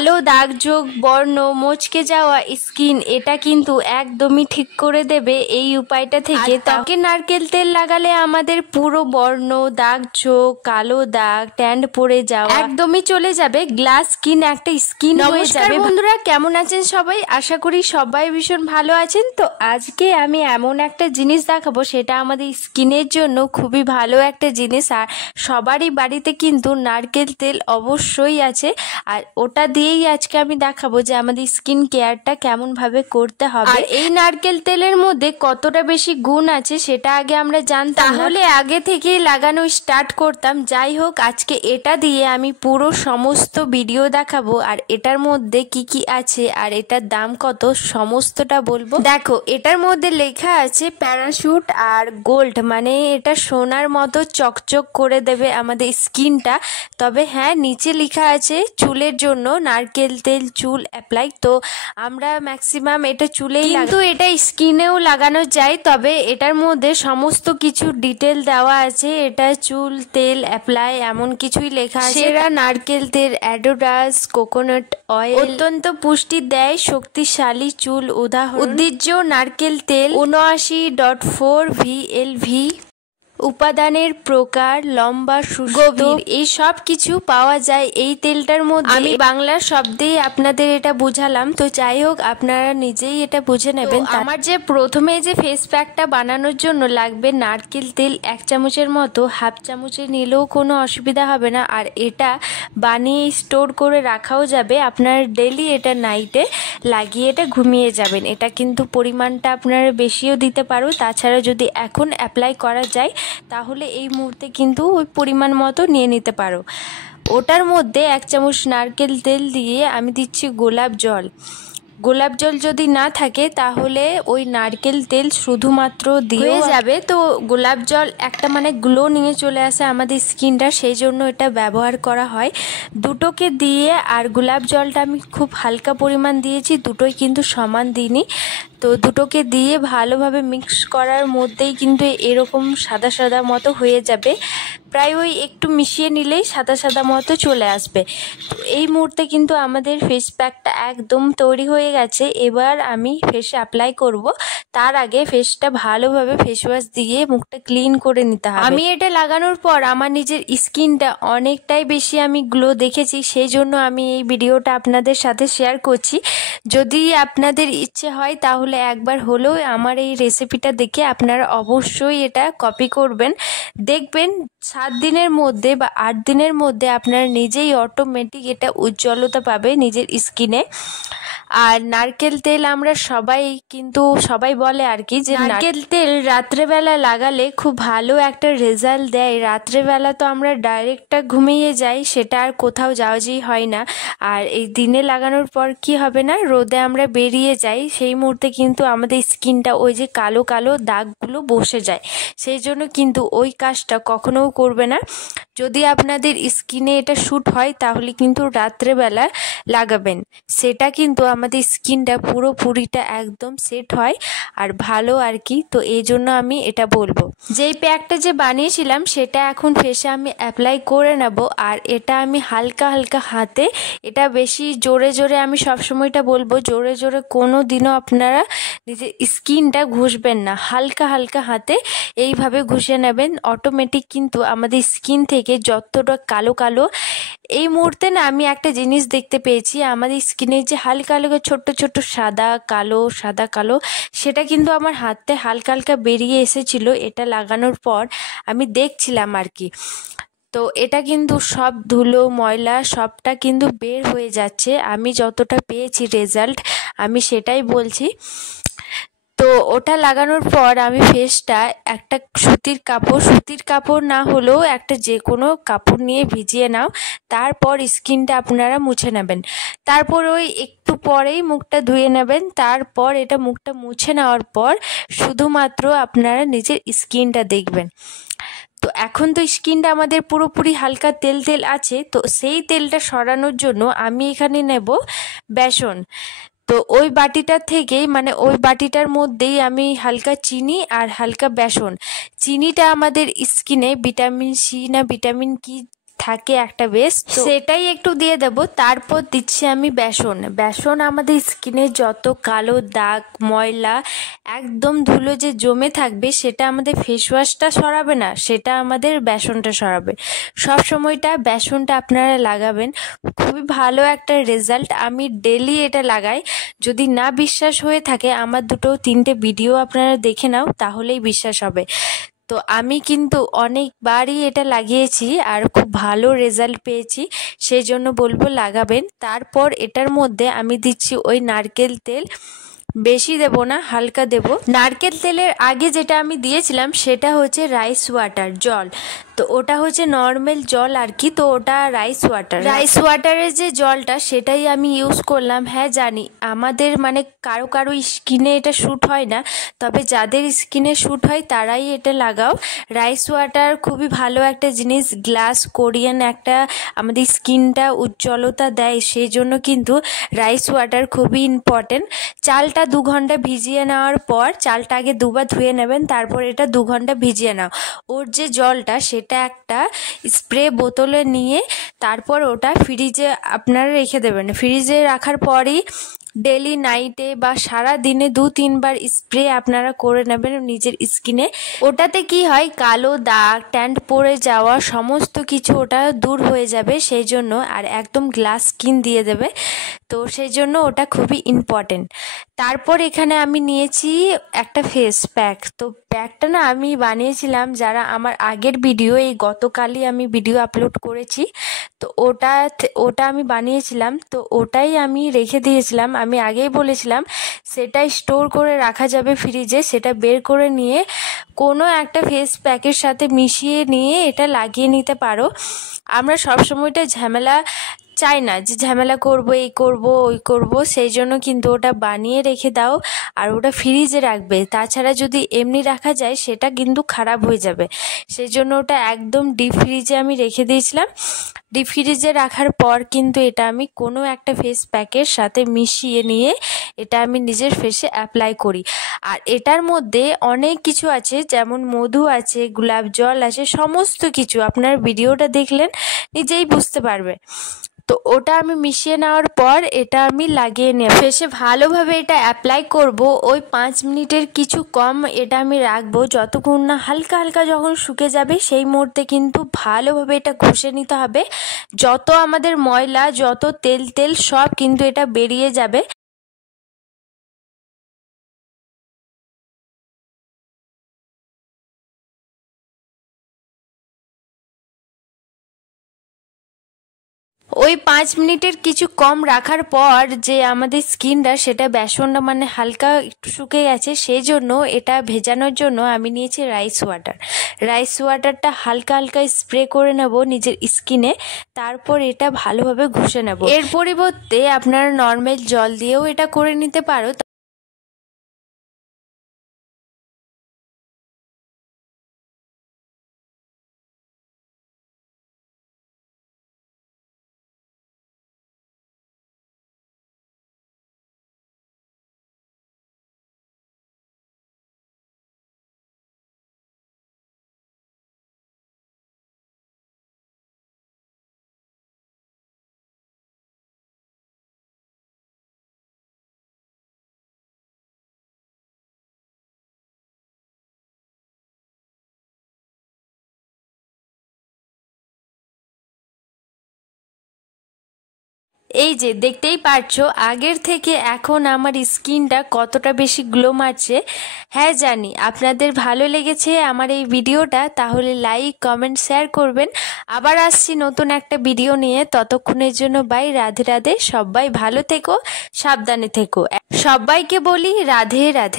কালো দাগযোগ বর্ণ মচকে যাওয়া স্কিন এটা কিন্তু একদমই ঠিক করে দেবে এই উপায়টা থেকে। ত্বকে নারকেল তেল লাগালে আমাদের পুরো বর্ণ দাগযোগ কালো দাগ ট্যান পড়ে যাওয়া একদমই চলে যাবে, গ্লাস স্কিন একটা স্কিন হয়ে যাবে। বন্ধুরা কেমন আছেন সবাই? আশা করি সবাই ভীষণ ভালো আছেন। তো আজকে আমি এমন একটা জিনিস দেখাবো সেটা আমাদের স্কিনের জন্য খুবই ভালো একটা জিনিস, আর সবারই বাড়িতে কিন্তু নারকেল তেল অবশ্যই আছে। আর ওটা দিয়েই আজকে আমি দেখাবো যে আমাদের স্কিন কেয়ারটা কেমন ভাবে করতে হবে। আর এই নারকেল তেলের মধ্যে কতটা বেশি গুণ আছে সেটা আগে আমরা জানতাম, তাহলে আগে থেকেই লাগানো স্টার্ট করতাম। যাই হোক, আজকে এটা দিয়ে আমি পুরো সমস্ত ভিডিও দেখাবো আর এটার মধ্যে কি কি আছে আর এটার দাম কত সমস্তটা বলবো। দেখো, এটার মধ্যে লেখা আছে প্যারাশুট আর গোল্ড, মানে এটা সোনার মতো চকচক করে দেবে আমাদের স্কিনটা। তবে হ্যাঁ, নিচে লেখা আছে চুলের জন্য নারকেল তেল চুল অ্যাপ্লাই। তো আমরা ম্যাক্সিমাম এটা চুলেই, কিন্তু এটা স্কিনেও লাগানো যায়। তবে এটার মধ্যে সমস্ত কিছু ডিটেল দেওয়া আছে। এটা চুল তেল অ্যাপ্লাই এমন কিছুই লেখা আছে। সেরা নারকেল তেল অ্যাডোডাস কোকোনাট অয়েল অত্যন্ত পুষ্টি দেয়, শক্তিশালী চুল উদাহরণ উদ্ভিজ্জ নারকেল তেল 79.4 VLV উপাদানের প্রকার লম্বা গভীর এই সব কিছু পাওয়া যায় এই তেলটার মধ্যে। আমি বাংলার শব্দেই আপনাদের এটা বুঝালাম, তো যাই হোক আপনারা নিজেই এটা বুঝে নেবেন। আমার যে প্রথমে যে ফেস প্যাকটা বানানোর জন্য লাগবে নারকেল তেল 1 চামচের মতো, হাফ চামচে নিলেও কোনো অসুবিধা হবে না। আর এটা বানিয়ে স্টোর করে রাখাও যাবে, আপনার ডেলি এটা নাইটে লাগিয়ে এটা ঘুমিয়ে যাবেন। এটা কিন্তু পরিমাণটা আপনারা বেশিও দিতে পারো। তাছাড়া যদি এখন অ্যাপ্লাই করা যায় তাহলে এই মুহূর্তে কিন্তু ওই পরিমাণ মতো নিয়ে নিতে পারো। ওটার মধ্যে 1 চামচ নারকেল তেল দিয়ে আমি দিচ্ছি গোলাপ জল। গোলাপ জল যদি না থাকে তাহলে ওই নারকেল তেল শুধুমাত্র দিয়ে যাবে। তো গোলাপ জল একটা মানে গ্লো নিয়ে চলে আসে আমাদের স্কিনটা, সেই জন্য এটা ব্যবহার করা হয়। দুটোকে দিয়ে, আর গোলাপ জলটা আমি খুব হালকা পরিমাণ দিয়েছি, দুটোই কিন্তু সমান দিইনি। তো দুটোকে দিয়ে ভালোভাবে মিক্স করার মধ্যেই কিন্তু এরকম সাদা সাদা মতো হয়ে যাবে। প্রায় ওই একটু মিশিয়ে নিলেই সাদা সাদা মতো চলে আসবে। তো এই মুহূর্তে কিন্তু আমাদের ফেস প্যাকটা একদম তৈরি হয়ে গেছে। এবার আমি ফেসে অ্যাপ্লাই করব। তার আগে ফেসটা ভালোভাবে ফেস ওয়াশ দিয়ে মুখটা ক্লিন করে নিতে হবে। আমি এটা লাগানোর পর আমার নিজের স্কিনটা অনেকটাই বেশি আমি গ্লো দেখেছি, সেই জন্য আমি এই ভিডিওটা আপনাদের সাথে শেয়ার করছি। যদি আপনাদের ইচ্ছে হয় তাহলে একবার হলেও আমার এই রেসিপিটা দেখে আপনারা অবশ্যই এটা কপি করবেন। দেখবেন 7 দিনের মধ্যে বা 8 দিনের মধ্যে আপনারা নিজেই অটোমেটিক এটা উজ্জ্বলতা পাবে নিজের স্কিনে। আর নারকেল তেল আমরা সবাই বলে আর কি যে নারকেল তেল রাত্রেবেলা লাগালে খুব ভালো একটা রেজাল্ট দেয়। রাত্রেবেলা তো আমরা ডাইরেক্টটা ঘুমিয়ে যাই, সেটা আর কোথাও যাওয়াই হয় না। আর এই দিনে লাগানোর পর কি হবে না, রোদে আমরা বেরিয়ে যাই, সেই মুহূর্তে কিন্তু আমাদের স্কিনটা ওই যে কালো কালো দাগগুলো বসে যায়। সেই জন্য কিন্তু ওই কাজটা কখনোও করবে না। যদি আপনাদের স্কিনে এটা শ্যুট হয় তাহলে কিন্তু রাত্রেবেলা লাগাবেন, সেটা কিন্তু আমাদের স্কিনটা পুরোপুরিটা একদম সেট হয় আর ভালো আর কি। তো এই জন্য আমি এটা বলবো, যেই প্যাকটা যে বানিয়েছিলাম সেটা এখন ফেসে আমি অ্যাপ্লাই করে নেব। আর এটা আমি হালকা হালকা হাতে, এটা বেশি জোরে জোরে, আমি সবসময়টা বলবো জোরে জোরে কোনো দিনও আপনারা নিজের স্কিনটা ঘষবেন না, হালকা হালকা হাতে এইভাবে ঘষে নেবেন। অটোমেটিক কিন্তু আমাদের স্কিন থেকে যতটা কালো কালো, এই মুহূর্তে না আমি একটা জিনিস দেখতে পেয়েছি, আমাদের স্কিনে যে হালকা হালকা ছোট্ট ছোট্ট সাদা কালো সেটা কিন্তু আমার হাতে হালকা হালকা বেরিয়ে এসেছিল এটা লাগানোর পর, আমি দেখছিলাম আর কি। তো এটা কিন্তু সব ধুলো ময়লা সবটা কিন্তু বের হয়ে যাচ্ছে। আমি যতটা পেয়েছি রেজাল্ট আমি সেটাই বলছি। তো ওটা লাগানোর পর আমি ফেসটা একটা সুতির কাপড় না হলেও একটা যে কোনো কাপড় নিয়ে ভিজিয়ে নাও, তারপর স্কিনটা আপনারা মুছে নেবেন। তারপর ওই একটু পরেই মুখটা ধুয়ে নেবেন। তারপর এটা মুখটা মুছে নেওয়ার পর শুধুমাত্র আপনারা নিজের স্কিনটা দেখবেন। তো এখন তো স্কিনটা আমাদের পুরোপুরি হালকা তেল তেল আছে, তো সেই তেলটা সরানোর জন্য আমি এখানে নেব বেসন। তো ওই বাটিটার থেকেই, মানে ওই বাটিটার মধ্যেই আমি হালকা চিনি আর হালকা বেসন। চিনিটা আমাদের স্কিনে ভিটামিন সি না ভিটামিন কি থাকে একটা বেস, সেটাই একটু দিয়ে দেব। তারপর দিচ্ছি আমি বেসন। বেসন আমাদের স্কিনে যত কালো দাগ ময়লা একদম ধুলো যে জমে থাকবে সেটা আমাদের ফেস ওয়াশটা সরাবে না, সেটা আমাদের বেসনটা সরাবে। সব সময়টা বেসনটা আপনারা লাগাবেন, খুবই ভালো একটা রেজাল্ট। আমি ডেলি এটা লাগাই। যদি না বিশ্বাস হয়ে থাকে আমার 2-3টে ভিডিও আপনারা দেখে নাও, তাহলেই বিশ্বাস হবে। তো আমি কিন্তু অনেকবারই এটা লাগিয়েছি আর খুব ভালো রেজাল্ট পেয়েছি, সেই জন্য বলবো লাগাবেন। তারপর এটার মধ্যে আমি দিচ্ছি ওই নারকেল তেল, বেশি দেব না, হালকা দেব। নারকেল তেলের আগে যেটা আমি দিয়েছিলাম সেটা হচ্ছে রাইস ওয়াটার জল, তো ওটা হচ্ছে নর্মাল জল আর কি, তো ওটা রাইস ওয়াটারের যে জলটা সেটাই আমি ইউজ করলাম। হ্যাঁ জানি আমাদের মানে কারো কারো স্কিনে এটা শ্যুট হয় না, তবে যাদের স্কিনে শ্যুট হয় তারাই এটা লাগাও। রাইস ওয়াটার খুবই ভালো একটা জিনিস, গ্লাস কোরিয়ান একটা আমাদের স্কিনটা উজ্জ্বলতা দেয়, সেই জন্য কিন্তু রাইস ওয়াটার খুবই ইম্পর্টেন্ট। চালটা 2 ঘন্টা ভিজিয়ে নেওয়ার পর, চালটা আগে 2বার ধুয়ে নেবেন, তারপর এটা 2 ঘন্টা ভিজিয়ে নাও। ওর যে জলটা সেটা একটা স্প্রে বোতলে নিয়ে তারপর ওটা ফ্রিজে আপনারা রেখে দেবেন। ফ্রিজে রাখার পরই ডেলি নাইটে বা সারা দিনে 2-3 বার স্প্রে আপনারা করে নেবেন নিজের স্কিনে। ওটাতে কি হয়, কালো দাগ ট্যান্ট পড়ে যাওয়া সমস্ত কিছু ওটা দূর হয়ে যাবে, সেই জন্য। আর একদম গ্লাস স্কিন দিয়ে দেবে, তো সেই জন্য ওটা খুবই ইম্পর্টেন্ট। তারপর এখানে আমি নিয়েছি একটা ফেস প্যাক। তো প্যাকটা না আমি বানিয়েছিলাম, যারা আমার আগের ভিডিও, এই গতকালই আমি ভিডিও আপলোড করেছি, তো ওটা আমি বানিয়েছিলাম, তো ওটাই আমি রেখে দিয়েছিলাম। আমি আগেই বলেছিলাম সেটাই স্টোর করে রাখা যাবে ফ্রিজে, সেটা বের করে নিয়ে কোনো একটা ফেস প্যাকের সাথে মিশিয়ে নিয়ে এটা লাগিয়ে নিতে পারো। আমরা সবসময়টা ঝামেলা চাই না, যে ঝামেলা করবো, এই করবো ওই করবো, সেই জন্য কিন্তু ওটা বানিয়ে রেখে দাও আর ওটা ফ্রিজে রাখবে। তাছাড়া যদি এমনি রাখা যায় সেটা কিন্তু খারাপ হয়ে যাবে, সেই জন্য ওটা একদম ডিপ ফ্রিজে আমি রেখে দিয়েছিলাম। ডিপ ফ্রিজে রাখার পর কিন্তু এটা আমি কোনো একটা ফেস প্যাকের সাথে মিশিয়ে নিয়ে এটা আমি নিজের ফেসে অ্যাপ্লাই করি। আর এটার মধ্যে অনেক কিছু আছে, যেমন মধু আছে, গোলাপ জল আছে, সমস্ত কিছু আপনার ভিডিওটা দেখলেন নিজেই বুঝতে পারবে। তো ওটা আমি মিশিয়ে নেওয়ার পর এটা আমি লাগিয়ে নেব ফেসে, ভালোভাবে এটা অ্যাপ্লাই করব। ওই 5 মিনিটের কিছু কম এটা আমি রাখবো, যতক্ষণ না হালকা হালকা যখন শুকে যাবে সেই মুহূর্তে কিন্তু ভালোভাবে এটা ঘষে নিতে হবে। যত আমাদের ময়লা, যত তেল সব কিন্তু এটা বেরিয়ে যাবে। ওই 5 মিনিটের কিছু কম রাখার পর যে আমাদের স্কিনটা, সেটা বেসনটা মানে হালকা একটু শুকিয়ে গেছে, সেই জন্য এটা ভেজানোর জন্য আমি নিয়েছি রাইস ওয়াটার। রাইস ওয়াটারটা হালকা হালকা স্প্রে করে নেব নিজের স্কিনে, তারপর এটা ভালোভাবে ঘষে নেব। এর পরিবর্তে আপনারা নর্মাল জল দিয়েও এটা করে নিতে পারো। এই যে দেখতেই পারছো আগের থেকে এখন আমার স্কিনটা কতটা বেশি গ্লো মারছে। হ্যাঁ জানি আপনাদের ভালো লেগেছে আমার এই ভিডিওটা, তাহলে লাইক কমেন্ট শেয়ার করবেন। আবার আসছি নতুন একটা ভিডিও নিয়ে, ততক্ষণের জন্য বাই, রাধে রাধে। সবাই ভালো থেকো, সাবধানে থেকো। সবাইকে বলি রাধে রাধে।